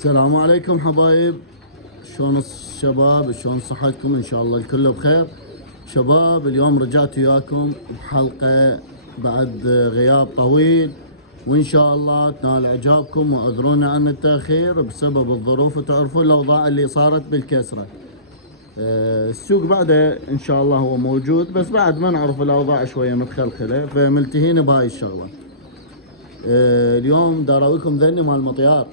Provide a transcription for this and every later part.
السلام عليكم حبايب، شلون الشباب؟ شلون صحتكم؟ ان شاء الله الكل بخير. شباب اليوم رجعت وياكم بحلقة بعد غياب طويل، وان شاء الله تنال اعجابكم، واعذرونا عن التاخير بسبب الظروف، وتعرفون الاوضاع اللي صارت بالكسرة. السوق بعده ان شاء الله هو موجود، بس بعد ما نعرف الاوضاع شوية متخلخلة، فملتهين بهاي الشغلة. اليوم داراويكم ذني مال المطيار،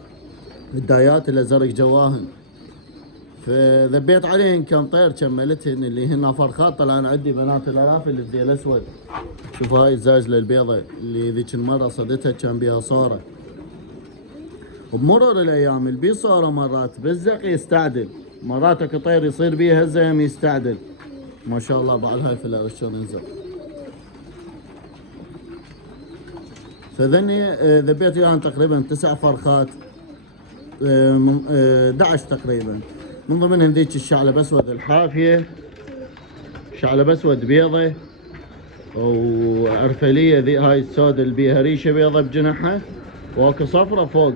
الدايات اللي زرق جواهن، فذبيت عليهن كم طير، كملتهن اللي هن فرخات. طلعن عندي بنات الالافل الذي الاسود. شوفوا هاي الزاجله البيضة اللي ذيك المره صدتها كان بيها صوره. وبمرور الايام البي صوره مرات بالزق يستعدل، مرات اكو طير يصير بيه هزه يستعدل. ما شاء الله بعد هاي في شلون ينزل. فذني ذبيت وياهن تقريبا 9 فرخات، 11 تقريبا، من ضمنهم ذيك الشعلب اسود الحافيه، شعلب اسود بيضه، وعرفليه ذي هاي السوداء اللي بيها ريشه بيضه بجنحها، واكو صفرة فوق.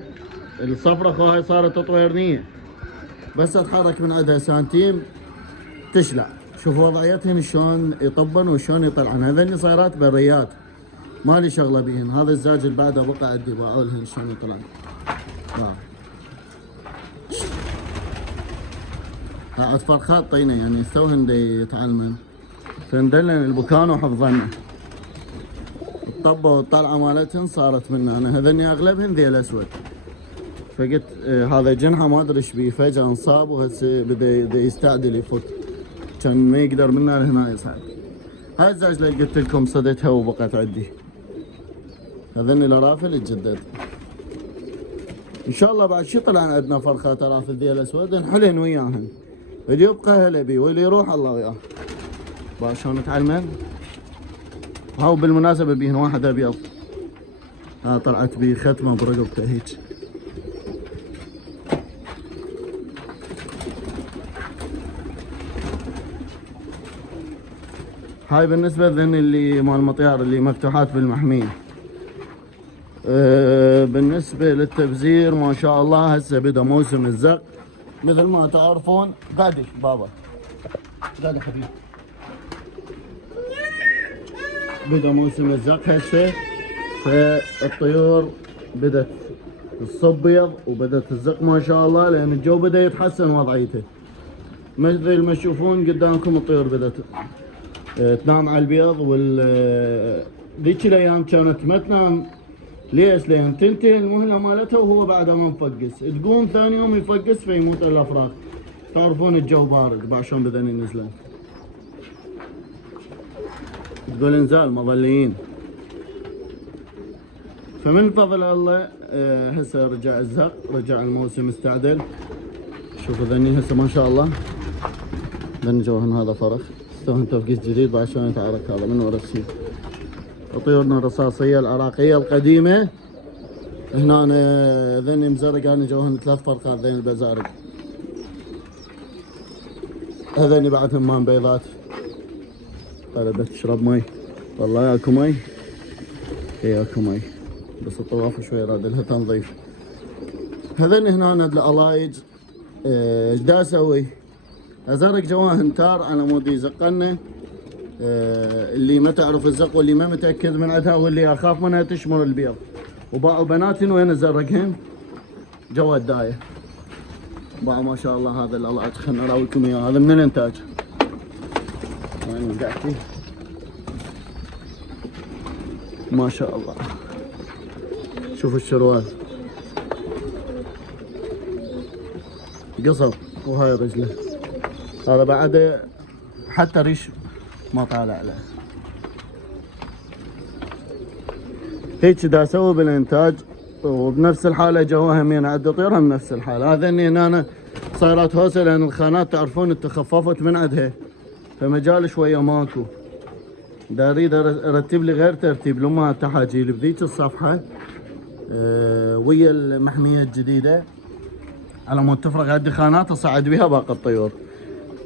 الصفرة خو هاي صارت طويرنيه، بس اتحرك من عندها سنتيم تشلع. شوفوا وضعيتهن شلون يطبن وشلون يطلعن. هذني صايرات بريات، مالي شغله بيهن. هذا الزاج اللي بعده بقى عندي باعولهن شلون يطلعن. قاعد فرخات طينه يعني يستوهن دي يتعلمن، فندلن البكان وحفظنا. الطبه والطلعه مالتهن صارت من انا. هذني اغلبهن ذي الاسود، فقلت هذا جنحه ما ادري ايش بيه، فجاه انصاب وهسه بدا يستعدل يفك، كان ما يقدر منا لهنا يصعد. هاي الزاجله اللي قلت لكم صدتها وبقت عندي. هذني الارافل تجدد ان شاء الله. بعد شي طلع عندنا فرخات ارافل ذي الاسود نحلن وياهن، اللي يبقى هلا بيه واللي يروح الله وياه. بقى شلون نتعلمن. هاو بالمناسبة بيهن واحد ابيض، طلعت بيه ختمة برقبته هيك. هاي بالنسبة لذن اللي مال المطيار اللي مفتوحات بالمحمية. بالنسبة للتبزير ما شاء الله هسه بدا موسم الزق مثل ما تعرفون. قادش بابا، قاعد حبيبي. بدا موسم الزق هسه، فالطيور بدت تصب بيض وبدت تزق ما شاء الله، لان الجو بدا يتحسن وضعيته. مثل ما تشوفون قدامكم الطيور بدت تنام على البيض. ذيك الايام كانت ما تنام. ليش؟ لان تنتهي المهله مالتها وهو بعدها ما مفقس، تقوم ثاني يوم يفقس فيموت الافراخ. تعرفون الجو بارد بعد شلون بدن ينزلن. تقول انزال مظليين. فمن فضل الله هسه رجع الزق، رجع الموسم استعدل. شوفوا ذني هسه ما شاء الله، ذني جوهن هذا فرخ استوهن تفقيس جديد بعد شلون يتعارك. هذا من ورا السيف. طيورنا الرصاصيه العراقيه القديمه. هنا ذني مزرق، انا جوهن 3 فرخات ذني البزارق. هذني بعدهم مان بيضات. قربت تشرب مي، والله اكو مي. اي اكو مي، بس الطوافه شوي راد لها تنظيف. هذني هنا الالايج. ايش دا اسوي؟ ازرق جواهن تار على مود يزقنا. اللي ما تعرف الزق واللي ما متاكد من عندها واللي اخاف منها تشمر البيض. وباعوا بناتي وين ازرقهن؟ جوا الدايه. باعوا ما شاء الله. هذا الالايج خلنا اراويكم اياه، هذا من الانتاج. وين وقعتي؟ ما شاء الله. شوفوا الشروال قصب، وهاي رجله. هذا بعد حتى ريش ما طالع له. هيك دا اسوي بالانتاج. وبنفس الحاله جوا همين عندي طيور هم نفس الحاله. هذني هنا صايرات هوسه لان الخانات تعرفون تخففت من عندها، فمجال شويه ماكو. دا اريد ارتب لي غير ترتيب لما التحاجيل بذيك الصفحه ويا المحميه الجديده، على مود تفرغ عندي خانات اصعد بها باقي الطيور.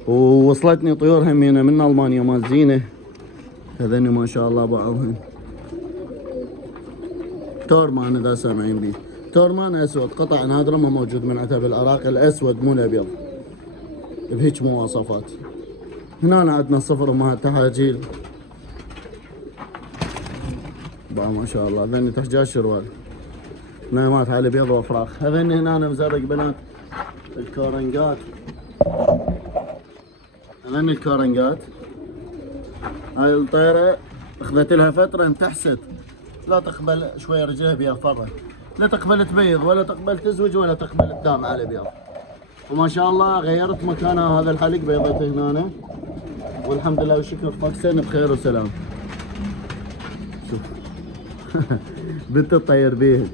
ووصلتني طيور همينه من المانيا مال زينه. هذني ما شاء الله باعوهن. تورمان اذا سامعين بيه. ستورمان اسود، قطع نادرة ما موجود من عندها بالعراق، الاسود مو الابيض بهيج مواصفات. هنا عندنا صفر امهات تحاجيل ما شاء الله. هذني تحجاج شروال نايمات على بيض وافراخ. هذني هنا مزرق بنات الكورنجات. هذني الكورنجات، هاي الطيرة اخذت لها فترة انتحست، لا تقبل شوية رجلها بيها فرة، لا تقبل تبيض ولا تقبل تزوج ولا تقبل تدام على بيض. وما شاء الله غيرت مكانها هذا الحلق، بيضت هنا والحمد لله والشكر فاكسين بخير وسلام. شوف بنت الطير بيه.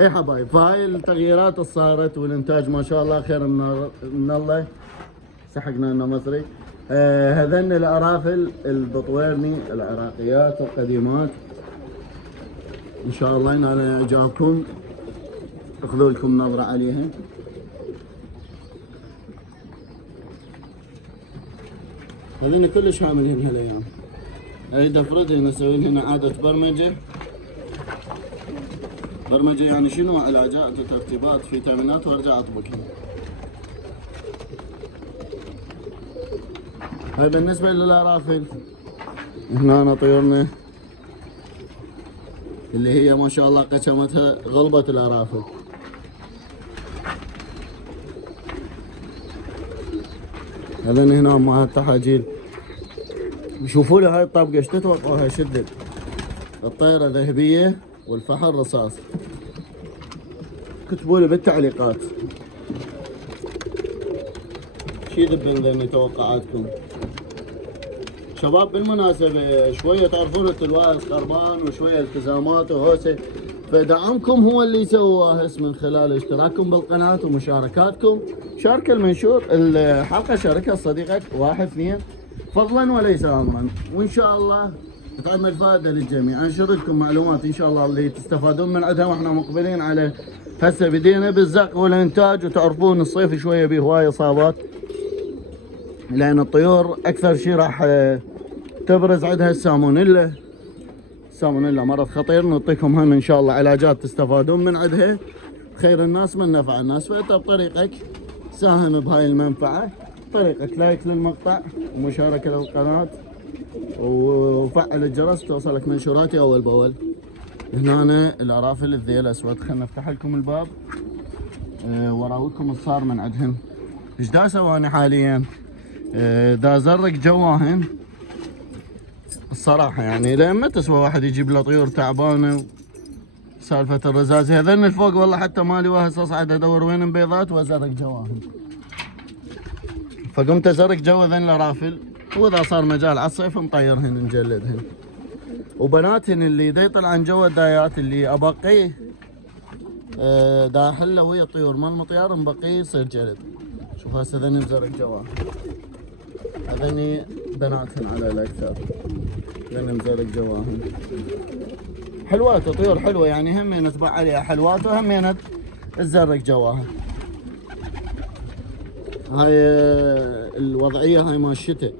اي حبايب، فهاي التغييرات اللي صارت والانتاج ما شاء الله خير من الله. سحقنا لنا مصري. هذن الارافل البطويرني العراقيات القديمات ان شاء الله. انا جابكم اخذوا لكم نظره عليها. هذين كلش هاملين هالايام. اريد افردهن اسوي لهن اعاده برمجه. برمجه يعني شنو؟ علاجات وترتيبات فيتامينات وارجع اطبقهن. هاي بالنسبه للارافل. هنا طيورنا اللي هي ما شاء الله قشمتها غلبة الارافل. هذين هنا امهات تحاجيل. شوفوا لي هاي الطبقه ايش تتوقعوها؟ شدت الطيره ذهبيه والفحل رصاص. كتبوا لي بالتعليقات شي ذبن ذني توقعاتكم. شباب بالمناسبة شوية تعرفون التلوائز خربان وشوية التزامات وهوسة، فدعمكم هو اللي يسوى من خلال اشتراككم بالقناة ومشاركاتكم. شارك المنشور الحلقة، شاركها صديقك 1 2 فضلا وليس امرا، وان شاء الله تعم الفائدة للجميع. انشر لكم معلومات ان شاء الله اللي تستفادون من عندها، واحنا مقبلين على هسه بدينا بالزق والانتاج. وتعرفون الصيف شوية به هواية اصابات، لان الطيور اكثر شيء راح تبرز عندها السالمونيلا. السالمونيلا مرض خطير، نعطيكم هم ان شاء الله علاجات تستفادون من عندها. خير الناس من نفع الناس، فانت بطريقك ساهم بهاي المنفعة. طريقك لايك للمقطع ومشاركة للقناة وفعل الجرس توصلك منشوراتي اول باول. هنا الارافل الذيل الاسود. خلنا نفتح لكم الباب وراويكم الصار من عندهن. ايش دا سواني حاليا؟ دا زرق جواهن الصراحة، يعني لان ما تسوى واحد يجيب له طيور تعبانة سالفة الرزازة. هذن الفوق والله حتى مالي وهسه اصعد ادور وين بيضات وازرق جواهن، فقمت ازرق جوا ذن الارافل. واذا صار مجال على الصيف نطيرهن نجلدهن. وبناتهن اللي دا يطلعن جوا الدايات اللي ابقيه دا احله ويا الطيور مال المطيار نبقيه يصير جلد. شوف هسه ذني مزرق جواهن، هذني بناتهن على الاكثر. ذني مزرق جواهن حلوات، طيور حلوه يعني، همين تباع عليها حلوات وهمين تزرق جواهن. هاي الوضعيه هاي مال الشتاء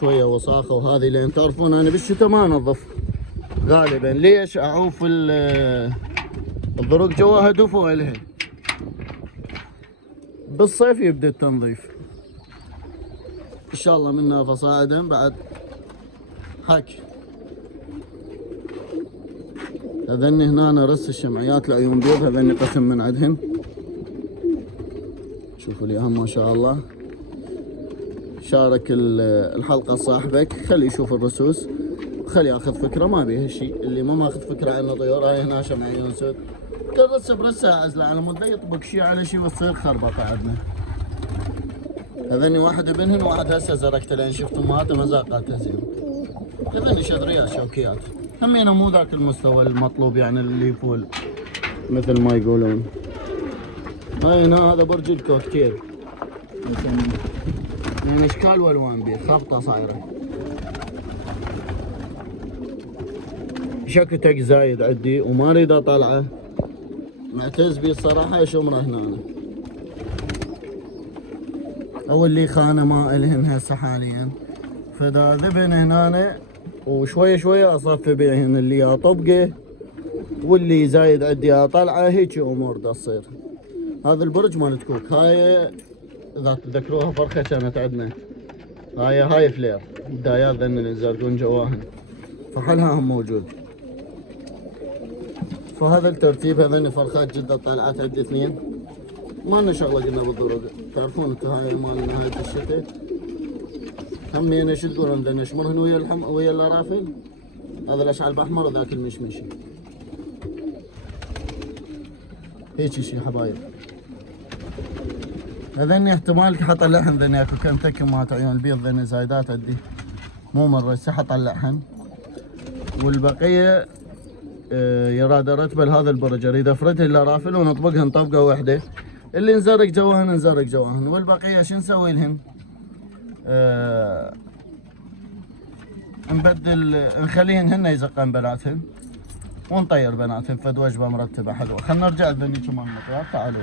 شويه وساخه، وهذه لان تعرفون انا بالشتاء ما انظف غالبا. ليش؟ اعوف الضروق جواها دفو الها، بالصيف يبدا التنظيف ان شاء الله منها فصاعدا بعد حكي. هذني هنا رس الشمعيات لعيون بيض، هذني قسم من عندهن. شوفوا لي ما شاء الله. شارك الحلقة صاحبك، خلي يشوف الرسوس، خلي ياخذ فكرة. ما بيها شيء اللي ما ماخذ فكرة عن طيور. هاي هنا شمعيون سود كرس برسها عزلة على مود يطبق شيء على شيء وتصير خربطة عندنا. هذني واحد منهن وواحد هسه زرقته لان شفت امهاته مزاقاتها زين. هذني شدريات شوكيات، همينه مو ذاك المستوى المطلوب يعني اللي يفول مثل ما يقولون. هاي هنا هذا برج الكوكتيل يعني اشكال والوان بيه، خبطه صايره. شكتك زايد عندي وما اريد اطلعه، معتز بيه الصراحه. ايش عمره هنا او اللي خانه ما الهن هسه حاليا، فدا ذبن هنا وشوي شوي اصفي بيهن اللي اطبقه واللي زايد عندي طلعه هيك امور دا تصير. هذا البرج مال كوك، هاي اذا تتذكروها فرخه كانت عندنا، هاي فلير بدايات ذن الزرقون جواهن، فحلها هم موجود. فهذا الترتيب، هذني فرخات جدة طالعات عندي اثنين. ما لنا شغله قلنا بالضروق، تعرفون انتم هاي مال نهاية الشتاء همين ايش تقولون ذن اشمرهن ويا الرافل، هذا الاشعال باحمر وذاك المشمشي. هيك شي حبايب. هذني احتمال حط اللحم ذني اكو كم تكم مالت عيون البيض ذني زايدات عندي مو مرة هسه حط اللحم، والبقية يراد ارتبل هذا البرج اريد افردهن لرافل ونطبقهن طبقة واحدة، اللي نزرق جواهن نزرق جواهن، والبقية شو نسوي لهن؟ نبدل نخليهن هن يزقن بناتهن ونطير بناتهن فد وجبة مرتبة حلوة. خلنا نرجع ذني كمان المطيار، تعالوا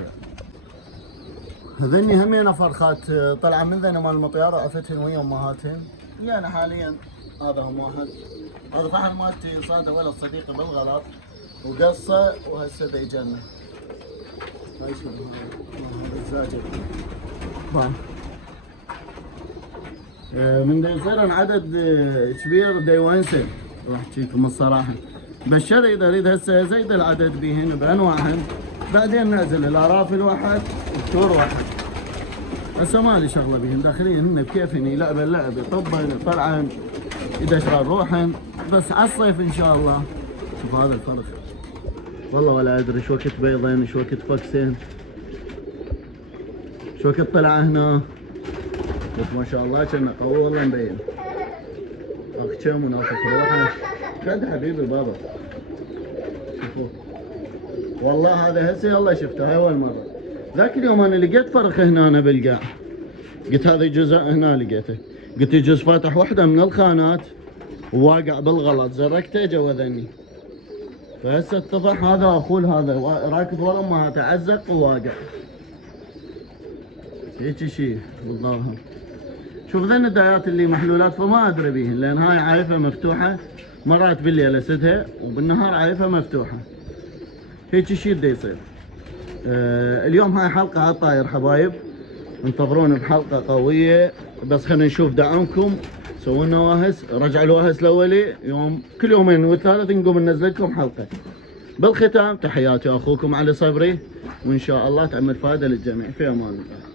هذني همينة فرخات طلع من ذني مال المطيار وعفتهن ويا امهاتهن. اللي انا حاليا هذا هم واحد، هذا فحل مالتي صاده ولد صديقي بالغلط وقصه وهسه دا يجنن. هاي شنو هذا الزاجر من دا يصير عدد كبير دا يونسن، راح احكيكم الصراحه. بالشر اذا اريد هسه زيد العدد بهن بانواعهن، بعدين نازل الارافل واحد والثور واحد. هسه مالي شغله بهن، داخلين هن بكيفهن يلعبن يطبن طلعن يدشرن روحن، بس على الصيف ان شاء الله. شوف هذا الفرخ والله ولا ادري شو وقت بيضن شو وقت فكسن شو وقت طلع هنا، بس ما شاء الله كان قوي والله مبين. اخ كم ونافخ روحنا قد حبيبي بابا. شوفوا والله هذا هسه يلا شفته هاي اول مره. ذاك اليوم انا لقيت فرخ هنا أنا بالقاع، قلت هذا جزء هنا لقيته، قلت يجوز فاتح وحده من الخانات وواقع بالغلط زرقته جوا ذني، فهسه اتضح هذا اخوه هذا راكب ورا امهاته عزق وواقع هيك شيء بالظاهر. شوف ذن الدايات اللي محلولات فما ادري بيهن، لان هاي عايفه مفتوحه مرات بالليل اسدها وبالنهار عايفه مفتوحه. هيك شيء بده يصير. اليوم هاي حلقه على الطاير حبايب، انتظرونا بحلقه قويه، بس خلينا نشوف دعمكم. سوونا واهس، رجع الواهس الاولي يوم كل يومين والثالث نقوم ننزل لكم حلقه. بالختام تحياتي اخوكم علي صبري، وان شاء الله تعمل فائده للجميع. في امان الله.